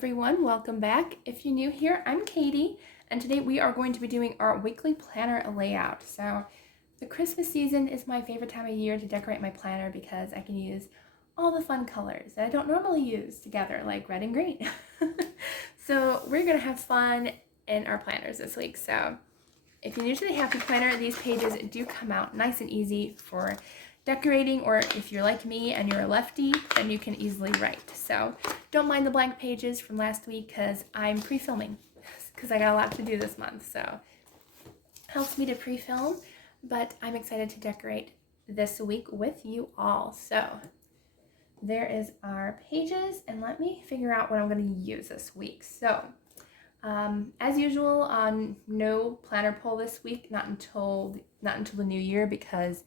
everyone, welcome back. If you're new here, I'm Katie, and today we are going to be doing our weekly planner layout. So the Christmas season is my favorite time of year to decorate my planner because I can use all the fun colors that I don't normally use together, like red and green. So we're gonna have fun in our planners this week. So if you're new to the Happy Planner, these pages do come out nice and easy for decorating, or if you're like me and you're a lefty, then you can easily write. So don't mind the blank pages from last week because I'm pre-filming because I got a lot to do this month. So helps me to pre-film, but I'm excited to decorate this week with you all. So there is our pages, and let me figure out what I'm going to use this week. So as usual, no planner pull this week, not until the new year, because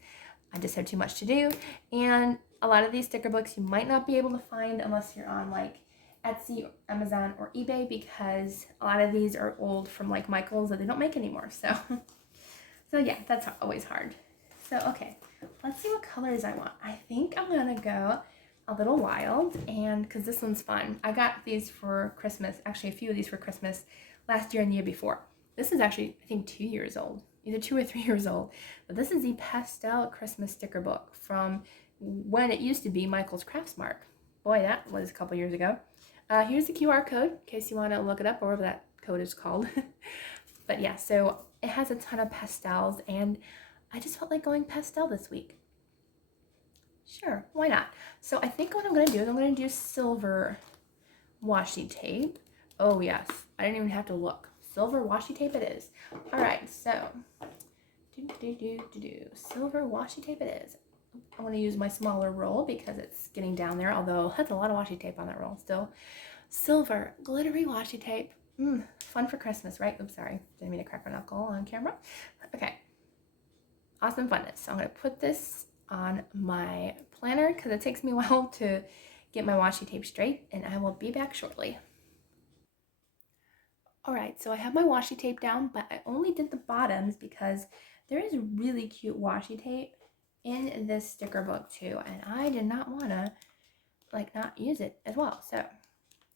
I just have too much to do. And a lot of these sticker books you might not be able to find unless you're on like Etsy, Amazon, or eBay, because a lot of these are old from like Michael's that they don't make anymore. So yeah, that's always hard. So okay, let's see what colors I want. I think I'm gonna go a little wild, and because this one's fun. I got these for Christmas, actually a few of these for Christmas last year and the year before. This is actually, I think, 2 years old, either 2 or 3 years old. But this is the pastel Christmas sticker book from when it used to be Michael's Craftsmark. Boy, that was a couple years ago. Here's the QR code in case you want to look it up, or whatever that code is called. But yeah, so it has a ton of pastels, and I just felt like going pastel this week. Sure, why not? So I think what I'm going to do is I'm going to do silver washi tape. Oh yes, I didn't even have to look. Silver washi tape it is. All right, so silver washi tape it is. I'm going to use my smaller roll because it's getting down there, although that's a lot of washi tape on that roll still. Silver glittery washi tape. Fun for Christmas, right? Oops, sorry. Didn't mean to crack my knuckle on camera. Okay. Awesome funness. So I'm going to put this on my planner because it takes me a while to get my washi tape straight, and I will be back shortly. All right, so I have my washi tape down, but I only did the bottoms because there is really cute washi tape in this sticker book too, and I did not want to not use it as well. So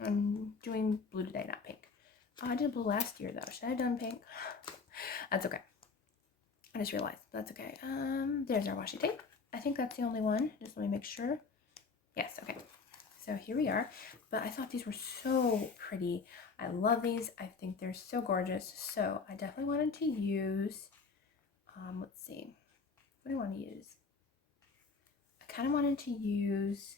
I'm doing blue today, not pink. Oh, I did blue last year though. Should I have done pink? That's okay. I just realized that's okay. There's our washi tape. I think that's the only one. Just let me make sure. Yes, okay. So here we are. But I thought these were so pretty. I love these. I think they're so gorgeous. So I definitely wanted to use, let's see. What do I want to use? I kind of wanted to use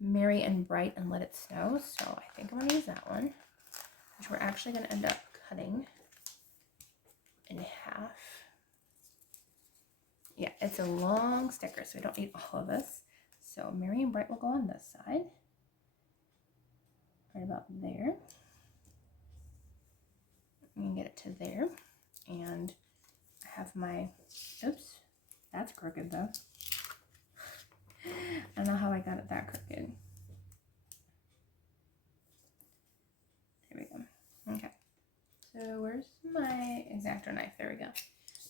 Merry and Bright and Let It Snow. So I think I'm going to use that one, which we're actually going to end up cutting in half. Yeah, it's a long sticker, so we don't need all of this. So Merry and Bright will go on this side, right about there. You can get it to there. And I have my, oops, that's crooked though. I don't know how I got it that crooked. There we go. Okay. So where's my X-Acto knife? There we go.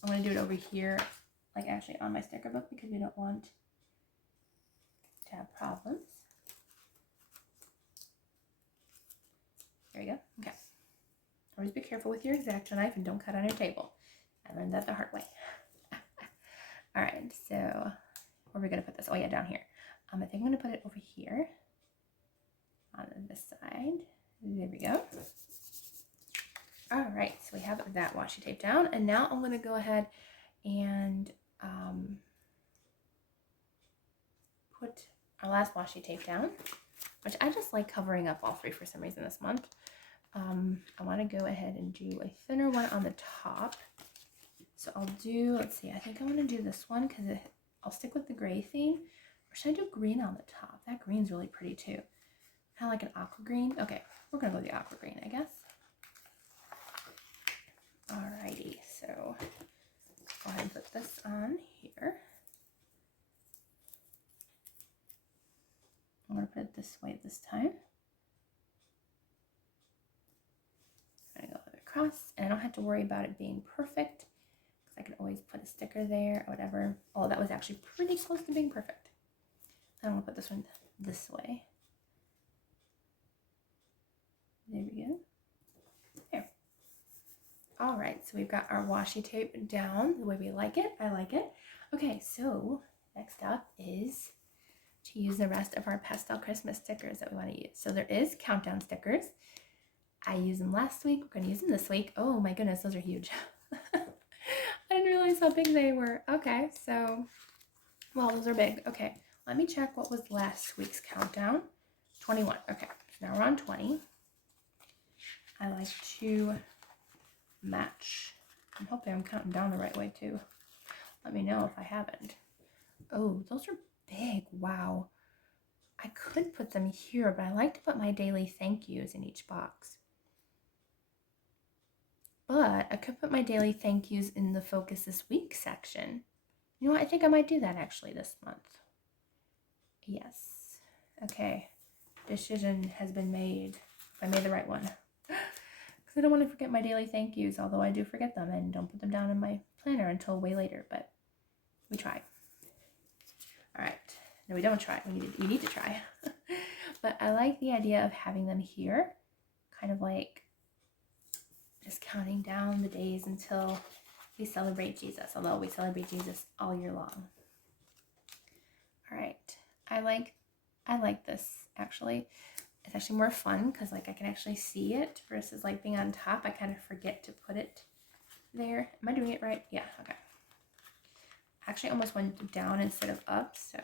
I'm going to do it over here, like actually on my sticker book, because we don't want to have problems. There you go. Okay. Always be careful with your X-Acto knife and don't cut on your table. I learned that the hard way. All right, so where are we going to put this? Oh yeah, down here. I think I'm going to put it over here on this side. There we go. All right, so we have that washi tape down, and now I'm going to go ahead and put our last washi tape down, which I just like covering up all three for some reason this month. I want to go ahead and do a thinner one on the top. So I'll do, let's see, I think I want to do this one because I'll stick with the gray theme. Or should I do green on the top? That green's really pretty too. Kind of like an aqua green. Okay, we're going to go with the aqua green, I guess. Alrighty, so go ahead and put this on here. I'm going to put it this way this time. I'm going to go across, and I don't have to worry about it being perfect because I can always put a sticker there or whatever. Oh, that was actually pretty close to being perfect. I'm going to put this one this way. right, so we've got our washi tape down the way we like it. I like it. Okay, so next up is to use the rest of our pastel Christmas stickers that we want to use. So there is countdown stickers. I used them last week. We're going to use them this week. Oh my goodness, those are huge. I didn't realize how big they were. Okay, so, well, those are big. Okay, let me check what was last week's countdown. 21. Okay, so now we're on 20. I like to match. I'm hoping I'm counting down the right way too. Let me know if I haven't. Oh, those are big. Wow. I could put them here, but I like to put my daily thank yous in each box. But I could put my daily thank yous in the focus this week section. You know what? I think I might do that actually this month. Yes. Okay. Decision has been made. I made the right one. Because I don't want to forget my daily thank yous, although I do forget them and don't put them down in my planner until way later, but we try. All right. No, we don't try. We need to try. But I like the idea of having them here, kind of like just counting down the days until we celebrate Jesus, although we celebrate Jesus all year long. All right. I like this actually. It's actually more fun because like I can actually see it versus like being on top. I kind of forget to put it there. Am I doing it right? Yeah, okay. Actually almost went down instead of up, so,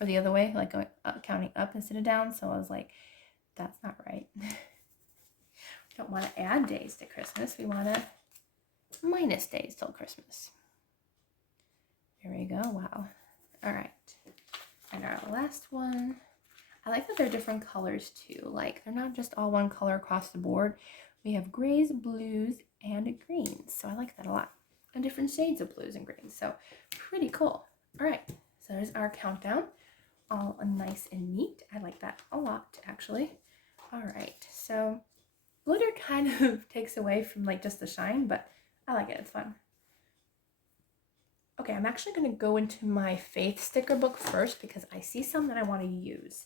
or the other way, like going up, counting up instead of down. So I was like, that's not right. We don't want to add days to Christmas. We want to minus days till Christmas. There we go. Wow. All right. And our last one. I like that they're different colors too. Like they're not just all one color across the board. We have grays, blues, and greens. So I like that a lot. And different shades of blues and greens. So pretty cool. All right. So there's our countdown. All nice and neat. I like that a lot actually. All right. So glitter kind of takes away from like just the shine, but I like it. It's fun. Okay, I'm actually going to go into my Faith sticker book first because I see some that I want to use.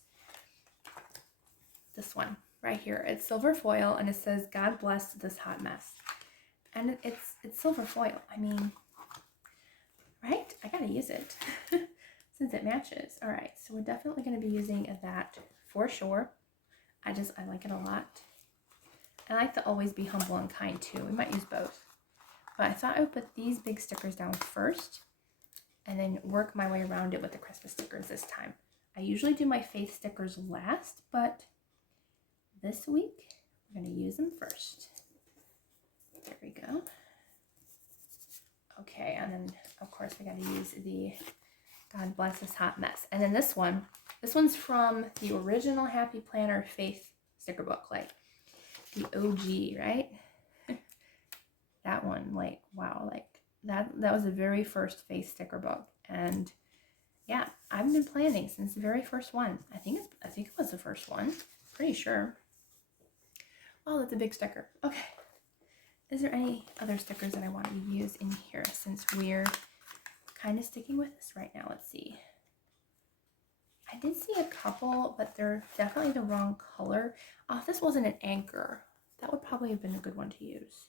This one right here. It's silver foil and it says, "God bless this hot mess." And it's silver foil. I mean, right? I got to use it since it matches. All right, so we're definitely going to be using that for sure. I like it a lot. I like to always be humble and kind too. We might use both. But I thought I would put these big stickers down first and then work my way around it with the Christmas stickers this time. I usually do my Faith stickers last, but this week we're going to use them first. There we go. Okay, and then of course we got to use the God Bless This Hot Mess. And then this one's from the original Happy Planner Faith sticker book, like the OG, right? That one, like, wow, like that was the very first Faith sticker book. And yeah, I've been planning since the very first one. I think it was the first one. Pretty sure. Oh, that's a big sticker. Okay. Is there any other stickers that I want to use in here since we're kind of sticking with this right now? Let's see. I did see a couple, but they're definitely the wrong color. Oh, if this wasn't an anchor, that would probably have been a good one to use.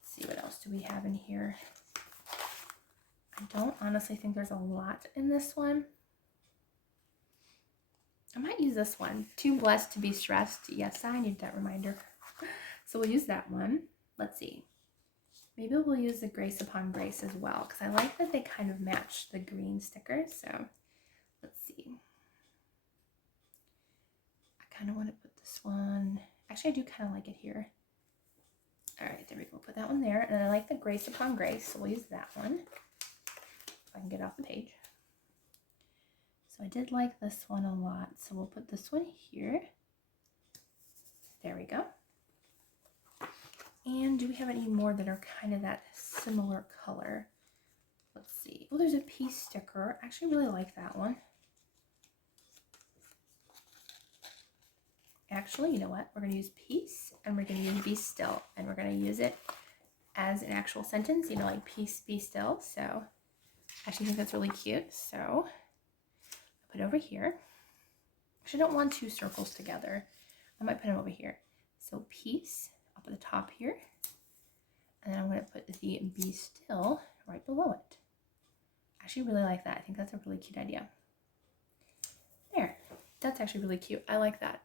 Let's see, what else do we have in here? I don't honestly think there's a lot in this one. I might use this one. Too blessed to be stressed. Yes, I need that reminder. So we'll use that one. Let's see. Maybe we'll use the Grace Upon Grace as well, because I like that they kind of match the green stickers. So let's see. I kind of want to put this one. Actually, I do kind of like it here. All right, there we go. Put that one there. And I like the Grace Upon Grace, so we'll use that one. If I can get off the page. So I did like this one a lot. So we'll put this one here. There we go. And do we have any more that are kind of that similar color? Let's see. Oh, there's a peace sticker. I actually really like that one. Actually, you know what? We're going to use peace and we're going to use be still. And we're going to use it as an actual sentence, you know, like peace, be still. So I actually think that's really cute. So I'll put it over here. Actually, I don't want two circles together. I might put them over here. So peace up at the top here. And then I'm going to put the Be Still right below it. I actually really like that. I think that's a really cute idea. There. That's actually really cute. I like that.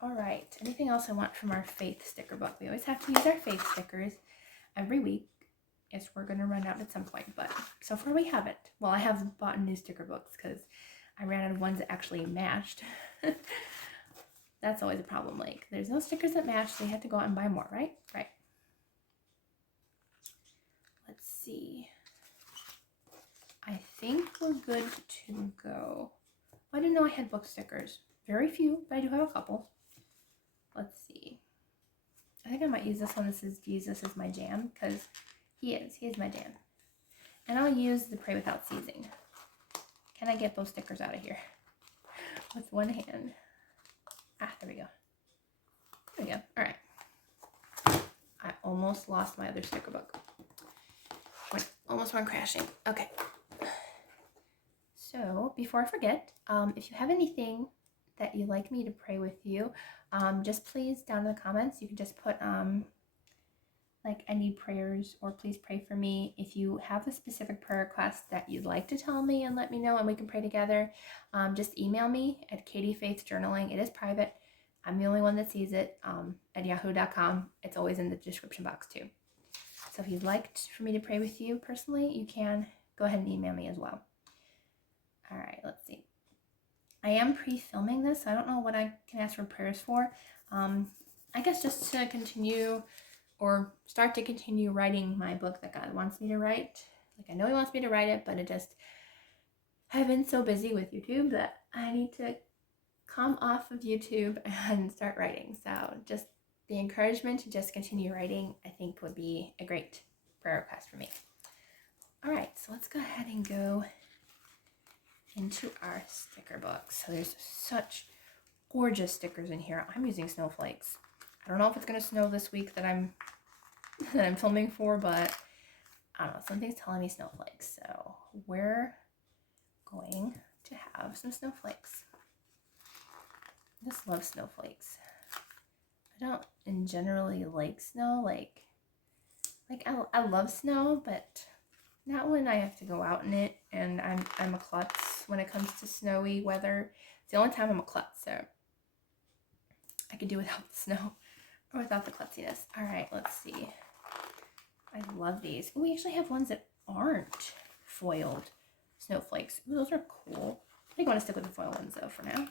All right. Anything else I want from our Faith sticker book? We always have to use our Faith stickers every week. Yes, we're going to run out at some point, but so far we haven't. Well, I have bought new sticker books because I ran out of ones that actually matched. That's always a problem. Like, there's no stickers that match, so you have to go out and buy more, right? Right. Let's see. I think we're good to go. I didn't know I had book stickers. Very few, but I do have a couple. Let's see. I think I might use this one. This is Jesus is my jam, because he is my jam. And I'll use the Pray Without Ceasing. Can I get those stickers out of here? With one hand. Ah, there we go. There we go. All right. I almost lost my other sticker book. Almost went crashing. Okay. So before I forget, if you have anything that you'd like me to pray with you, just please down in the comments, you can just put like I need prayers or please pray for me. If you have a specific prayer request that you'd like to tell me and let me know and we can pray together, just email me at katiefaithjournaling. It is private. I'm the only one that sees it at yahoo.com. It's always in the description box too. So if you'd like for me to pray with you personally, you can go ahead and email me as well. All right, let's see. I am pre-filming this. So I don't know what I can ask for prayers for. I guess just to continue or start to continue writing my book that God wants me to write. Like I know he wants me to write it, but I've been so busy with YouTube that I need to come off of YouTube and start writing. So just the encouragement to just continue writing, I think would be a great prayer request for me. All right, so let's go ahead and go into our sticker book. So there's such gorgeous stickers in here. I'm using snowflakes. I don't know if it's gonna snow this week that I'm filming for, but I don't know, something's telling me snowflakes. So we're going to have some snowflakes. I just love snowflakes. I don't generally like snow. Like I love snow, but not when I have to go out in it, and I'm a klutz when it comes to snowy weather. It's the only time I'm a klutz, so I could do without the snow or without the klutziness. All right, let's see. I love these. We actually have ones that aren't foiled snowflakes. Ooh, those are cool. I think I want to stick with the foil ones though for now.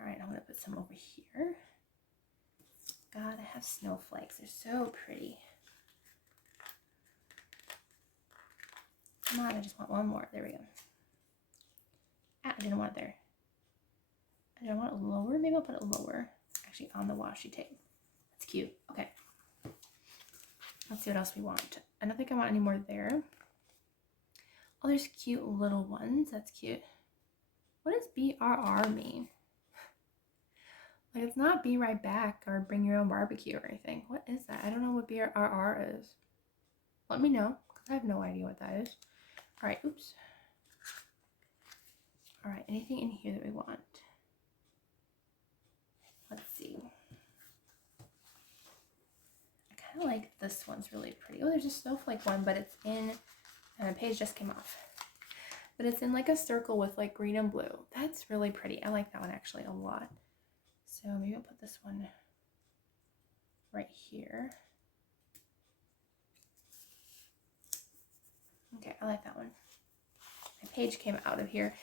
All right, I'm going to put some over here. God, I have snowflakes. They're so pretty. Come on, I just want one more. There we go. Ah, I didn't want it there. I don't want it lower. Maybe I'll put it lower. Actually, on the washi tape. That's cute. Okay. Let's see what else we want. I don't think I want any more there. Oh, there's cute little ones. That's cute. What does BRR mean? Like, it's not be right back or bring your own barbecue or anything. What is that? I don't know what BRR is. Let me know, because I have no idea what that is. All right, oops. All right, anything in here that we want? Let's see. I kind of like this one's really pretty. Oh, there's a snowflake one, but it's in, and the page just came off. But it's in like a circle with like green and blue. That's really pretty. I like that one actually a lot. So maybe I'll put this one right here. Okay, I like that one. My page came out of here.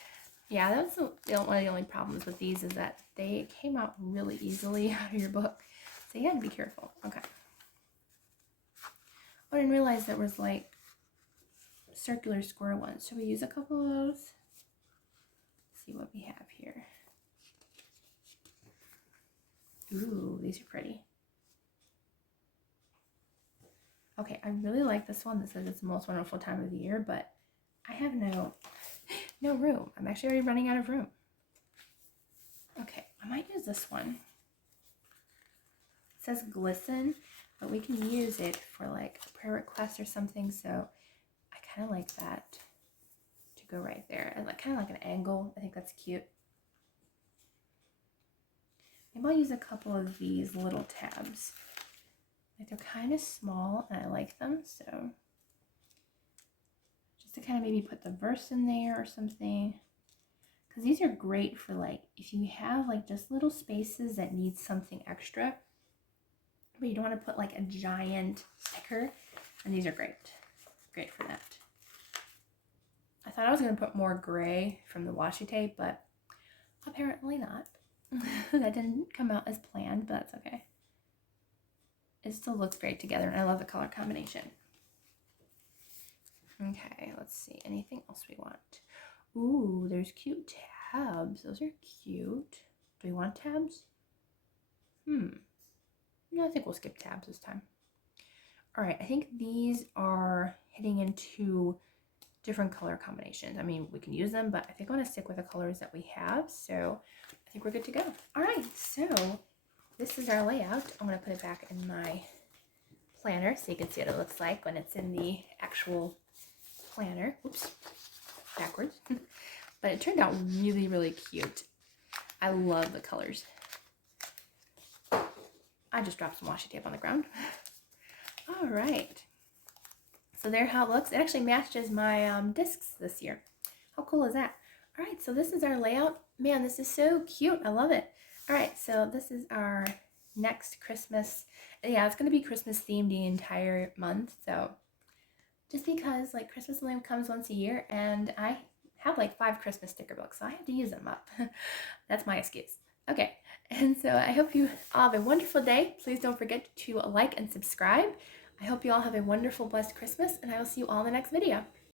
Yeah, that's one of the only problems with these is that they came out really easily out of your book. So you had to be careful. Okay. I didn't realize there was like circular square ones. Should we use a couple of those? Let's see what we have here. Ooh, these are pretty. Okay, I really like this one that says it's the most wonderful time of the year, but I have no room. I'm actually already running out of room. Okay, I might use this one. It says glisten, but we can use it for like a prayer request or something, so I kind of like that to go right there. And like kind of like an angle. I think that's cute. Maybe I'll use a couple of these little tabs. Like they're kind of small and I like them, so just to kind of maybe put the verse in there or something. Because these are great for like if you have like just little spaces that need something extra, but you don't want to put like a giant sticker, and these are great for that. I thought I was going to put more gray from the washi tape, but apparently not. That didn't come out as planned, but that's okay. It still looks great together, and I love the color combination. Okay, let's see. Anything else we want? Ooh, there's cute tabs. Those are cute. Do we want tabs? No, I think we'll skip tabs this time. All right, I think these are hitting into different color combinations. I mean, we can use them, but I think I want to stick with the colors that we have. So I think we're good to go. All right, so this is our layout. I'm going to put it back in my planner so you can see what it looks like when it's in the actual planner. Oops, backwards. But it turned out really, really cute. I love the colors. I just dropped some washi tape on the ground. All right. So there how it looks. It actually matches my discs this year. How cool is that? All right, so this is our layout. Man, this is so cute. I love it. All right, so this is our next Christmas. Yeah, it's going to be Christmas themed the entire month. So just because like Christmas only comes once a year, and I have like 5 Christmas sticker books, so I have to use them up. That's my excuse. Okay, and so I hope you all have a wonderful day. Please don't forget to like and subscribe. I hope you all have a wonderful, blessed Christmas, and I will see you all in the next video.